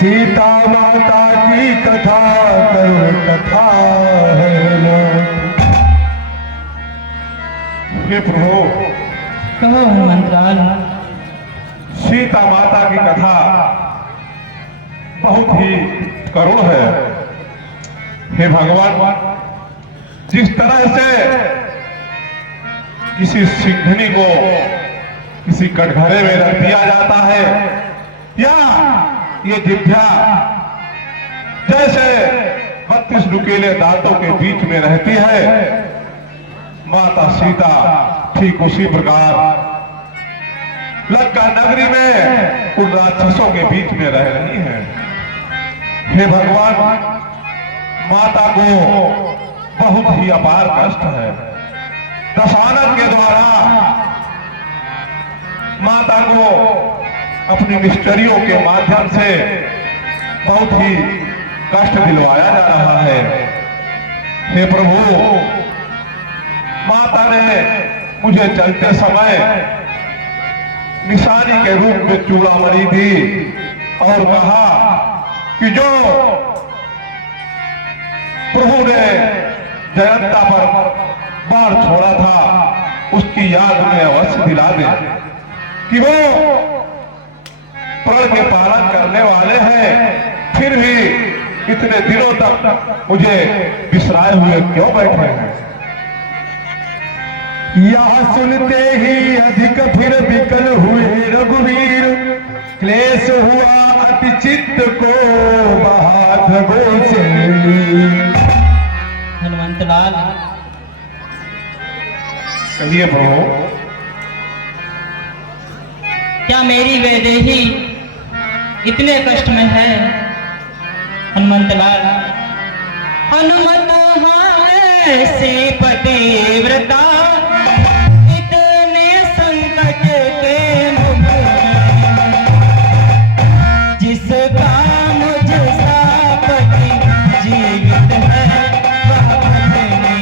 सीता माता की कथा करुण कथा है ना। हे प्रभु, कहो हनुमंतलाल। सीता माता की कथा बहुत ही करुण है। हे भगवान, जिस तरह से किसी सिंघनी को किसी कटघरे में रख दिया जाता है, या ये जिभ्या जैसे 32 नुकीले दांतों के बीच में रहती है, माता सीता ठीक उसी प्रकार लंका नगरी में उन राक्षसों के बीच में रह रही है। हे भगवान, माता को बहुत ही अपार कष्ट है। दशानन के द्वारा माता को अपनी मिस्टरियों के माध्यम से बहुत ही कष्ट दिलवाया जा रहा है। हे प्रभु, माता ने मुझे चलते समय निशानी के रूप में चूड़ामणि दी और कहा कि जो प्रभु ने जयंता पर बाण छोड़ा था उसकी याद में अवश्य दिला दे कि वो प्रण के पालन करने वाले हैं, फिर भी इतने दिनों तक मुझे बिसराए हुए क्यों बैठे हैं। यह सुनते ही अधिक फिर विकल हुए रघुवीर, क्लेश हुआ अति चित्त को बहात गोचेली। हनुमंतलाल, कहिए प्रभु। क्या मेरी वैदेही इतने कष्ट में है? हनुमंतलाल, हनुमत से पतिव्रता इतने संकट के मुख में, जिसका मुझसा पति जीवित है वह पत्नी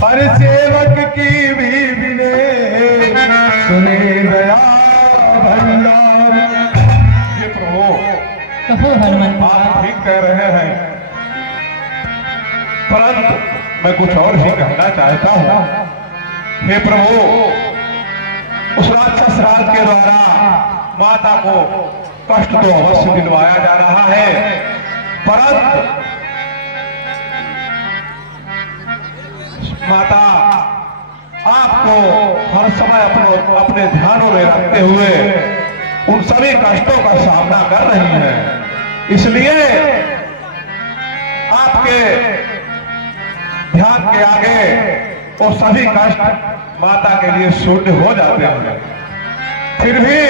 पर सेवक की भी विने सुने गया भंडार। ये प्रभु, कहो हनुमंत, आप ठीक कह रहे हैं, परंतु मैं कुछ और भी कहना चाहता हूं। हे प्रभु, उस राक्षस राज के द्वारा माता को कष्ट तो अवश्य दिलवाया जा रहा है, परंतु माता आपको हर समय अपने ध्यानों में रखते हुए उन सभी कष्टों का सामना कर रही हैं। इसलिए आपके ध्यान के आगे वो सभी कष्ट माता के लिए शून्य हो जाते हैं। फिर भी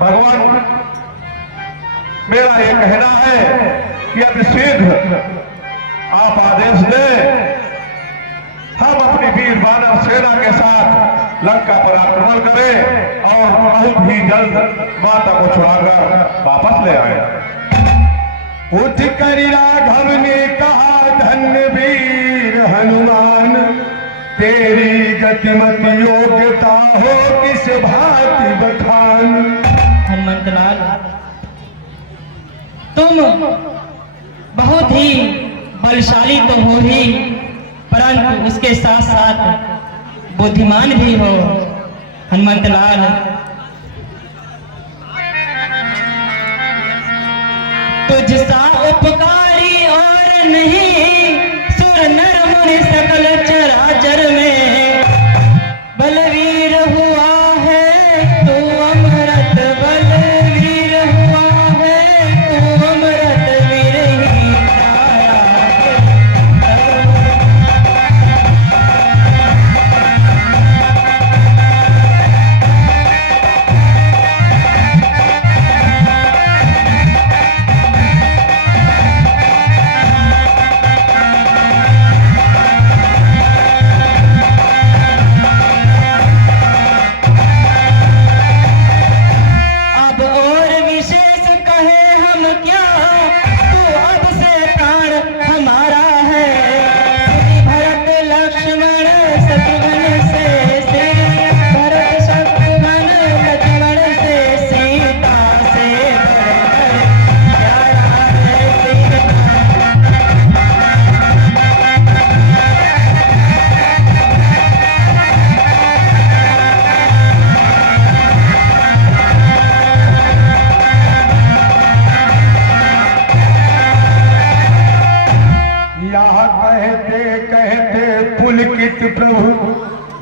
भगवान, मेरा ये कहना है कि अति शीघ्र आप आदेश दें, हम अपनी वीर वानर सेना के साथ लंका पर आक्रमण करें और बहुत ही जल्द माता को छुड़ाकर वापस ले आए। उठ कर राघव ने कहा, धन्य वीर हनुमान, तेरी गतिमति योग्यता हो किस भांति बखान। हनुमंतलाल, तुम बहुत ही बलशाली तो हो ही, परंतु उसके साथ साथ बुद्धिमान भी हो। हनुमंतलाल, तुझसा उपकारी और नहीं कहते कहते पुलकित प्रभु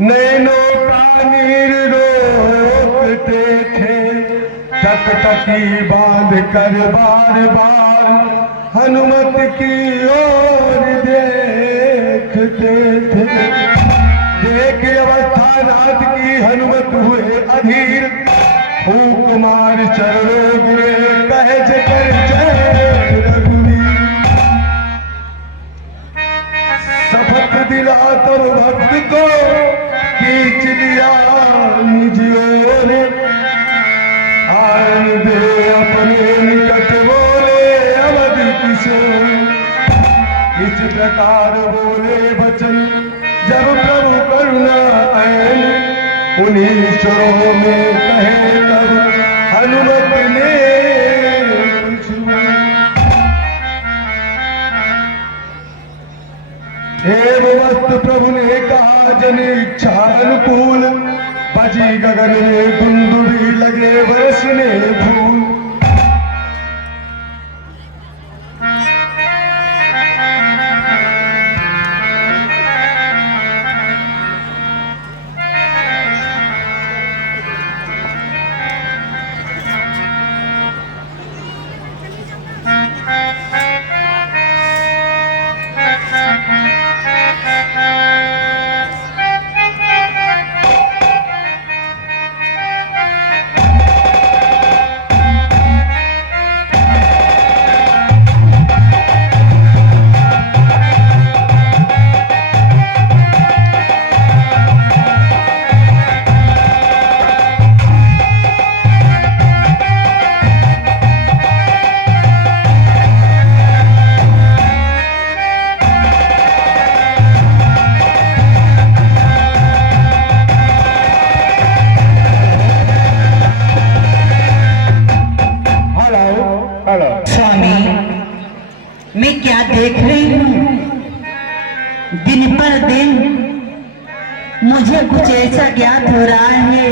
नैनों का नीर रोकते थे। टकटकी बांध कर बार बार हनुमत की ओर देखते थे। देख अवस्था नाथ की हनुमत हुए अधीर, फूक मार चरणों गिरे कहे जकर जय रघुवीर। शपथ दिला तर भक्त को खींच लिया निज ओर, आन दे अपने निकट बोले अवध किशोर। इस प्रकार बोले वचन जब प्रभु करुणा ऐन, उन्हीं स्वरों में कहे तब हनुमत ने एवं वस्तु प्रभु ने कहा जन इच्छा अनुकूल, बजी गगन में दुंदुभी लगे बरसने फूल। स्वामी, मैं क्या देख रही हूँ? दिन पर दिन मुझे कुछ ऐसा ज्ञात हो रहा है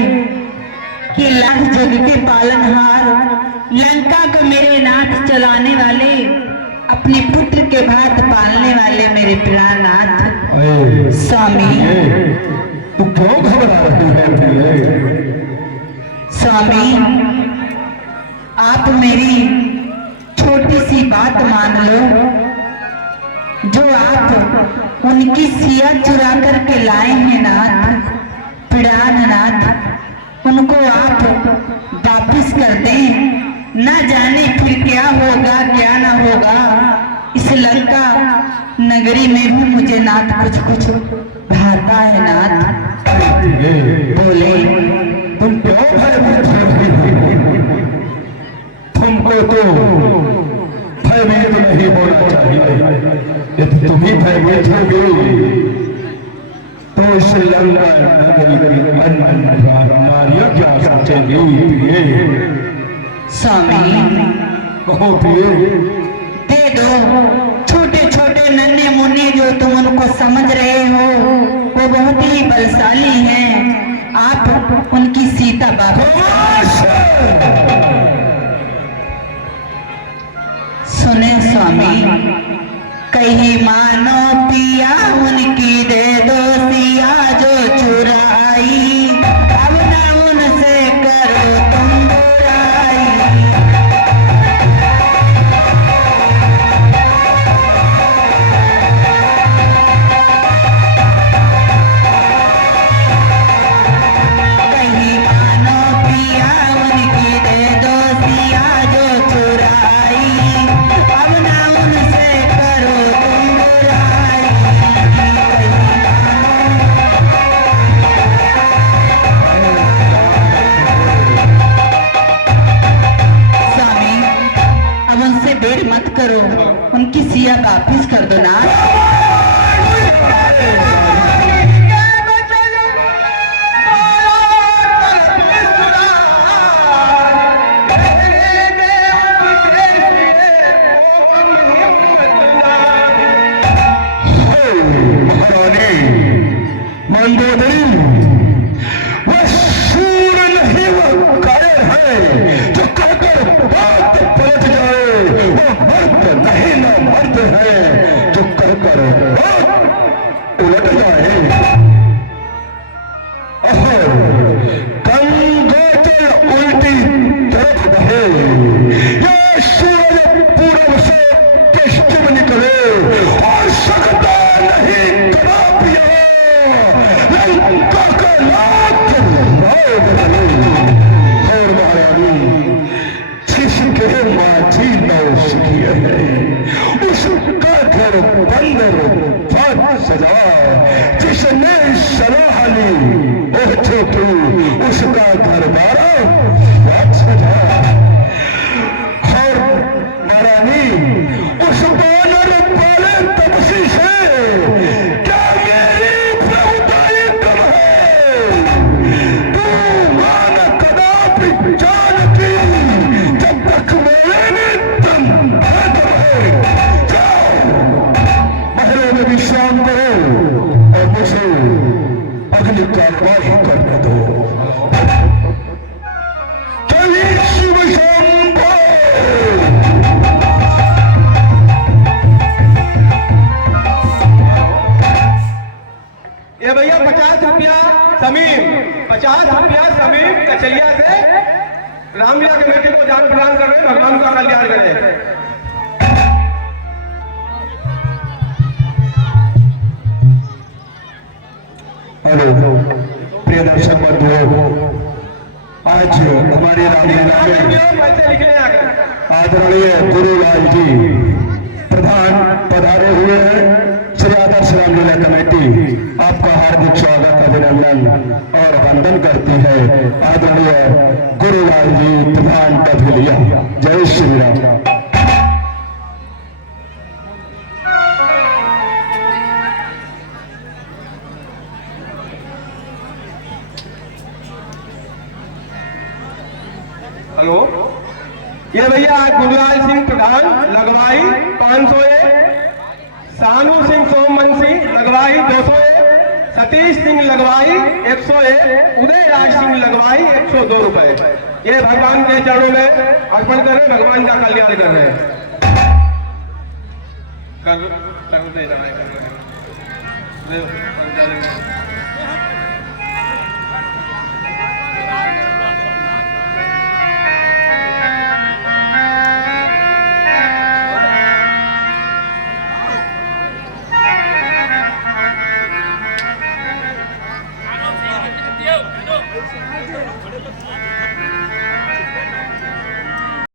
कि लाख जग के पालनहार, लंका को मेरे नाथ चलाने वाले, अपने पुत्र के भात पालने वाले मेरे प्राणनाथ स्वामी। तू क्यों घबरा रही है? स्वामी, आप मेरी छोटी सी बात मान लो। जो आप उनकी सिया चुरा करके लाए हैं नाथ, पिड़ाननाथ, उनको आप वापिस कर दें। न जाने फिर क्या होगा क्या ना होगा। इस लंका नगरी में भी मुझे नाथ कुछ कुछ भाता है नाथ। बोले तुम क्यों भयभीत हो? तुमको तो भयभीत नहीं होना चाहिए। यदि तुम ही भयभीत होगे तो इस लंका नगरी की नारियों क्या सोचेंगी? स्वामी, कहो प्रिय, दे दो छोटे छोटे नन्हे मुन्ने जो तुम उनको समझ रहे हो, वो बहुत ही बलशाली हैं। आप उनकी सीता सुने स्वामी, कहीं मानो पिया उनकी दे दो सिया जो चुराई, अब ना उनसे करो तुम बुराई। कहीं मानो पिया उनकी दे दो सिया जो चुराई, अब ना उनसे करो तुम बुराई। स्वामी, अब उनसे बेर मत करो, उनकी सिया वापिस कर दो ना। मंदोदरी वह शूर नहीं, वह कायर है जो कहकर बात पलट जाए। वो मर्द नहीं, ना मर्द है जो होकर उलट जाए। गंगा जल उल्टी तरफ बहे, ये सूरज पूरब से पश्चिम निकले और सकता नहीं कदापिया लंका का लाख राय बदले। और महारानी जिसके माझी नौ सुखिया है, उसका घर बंदर फाट सजा, जिसने सलाह ली ओढ़े तू, उसका घर बारा फाट सजा। और महारानी उस बानर वाले तपसी से क्या मेरी प्रभुताई कम है? तू मान कदापि जानती जब तक मेरे तुम खत्म है। जाओ महलों में विश्राम करो और मुझे अगली कार्रवाई करने दो। जय शिव शंभो। ये भैया 50 रुपया समीम, 50 रुपया समीम कचैया से रामलीला कमेटी को दान प्रदान कर रहे हैं। भगवान का कल्याण करें। हेलो प्रिय दर्शक बंधुओं, आज हमारी रामलीला में पैसे लिखने आ गए। आदरणीय गुरुलाल जी प्रधान पधारे हुए हैं। श्री आदर्श रामलीला कमेटी आपका हार्दिक स्वागत, अभिनंदन और वंदन करती है। आदरणीय गुरुलाल जी प्रधान कभिलिया। जय श्री राम। हेलो, ये भैया गुरुलाल सिंह प्रधान लगवाई 501, सानू सिंह सोमवंशी लगवाई 201, सतीश सिंह लगवाई 101, उदय राज सिंह लगवाई 102 रुपए। ये भगवान के चरणों में अर्पण कर रहे, भगवान का कल्याण कर रहे हैं। कर दे रहा है।